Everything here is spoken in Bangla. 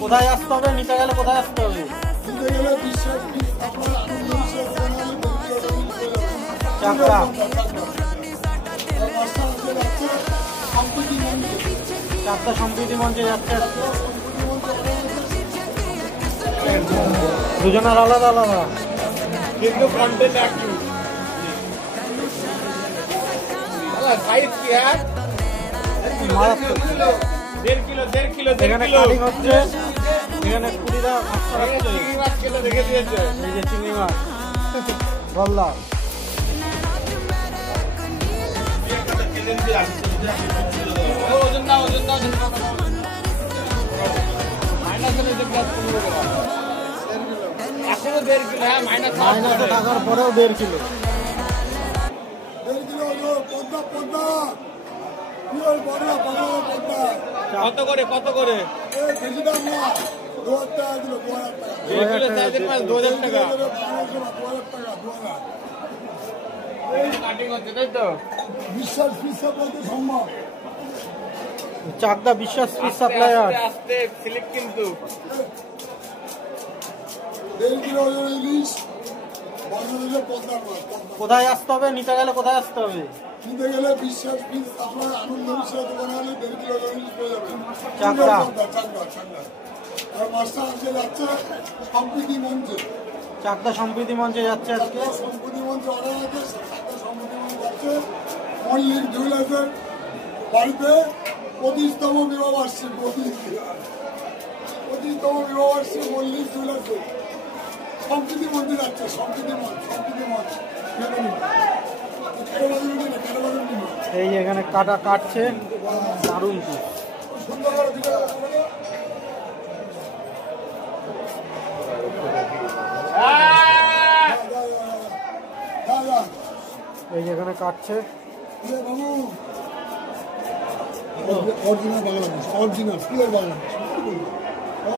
কোথায় আসতে হবে? নিতে গেলে কোথায় আসতে হবে? চাকদা চাকদা সম্প্রীতি মঞ্চে যাচ্ছে। দুজনের আলাদা আলাদা কিন্তু কন্টেন্ট একই। সাইজ কি হ্যাঁ? এখানে কাটিং হচ্ছে, এখানে কুড়িটা চিংড়ি মাছ কেটে রেখে দিয়েছে। এই যে চিংড়ি মাছ গলদা ওজন না ওজন না টাকার পরেও 1.5 কিলো। কত করে কত করে? 2000 টাকা। চাকদা বিশ্বাস ফিশ সাপ্লায়ার। কিন্তু কোথায় আসতে হবে? নিতে গেলে কোথায় আসতে হবে? নিতে গেলে বিশ্বাস ফিশ সাপ্লায়ার আনন্দ মিশ্র দোকানে হলে 1.5 কিলো ইলিশ পেয়ে যাবেন। চাকদা আর মাছটা আজকে যাচ্ছে সম্প্রীতি মঞ্চে। চাকদা সম্প্রীতি মঞ্চে যাচ্ছে আজকে। সম্প্রীতি মঞ্চে অর্ডার আছে। চাকদা সম্প্রীতি মঞ্চে যাচ্ছে মল্লিক জুয়েলার্সের বাড়িতে 25তম বিবাহবার্ষিকী। 25তম বিবাহবার্ষিকী মল্লিক জুয়েলার্সের সম্প্রীতি মঞ্চে যাচ্ছে। সম্প্রীতি মঞ্চ এই এখানে কাটা কাটছে দারুণ। এই যেখানে কাটছে original Bangla original pure Bangla.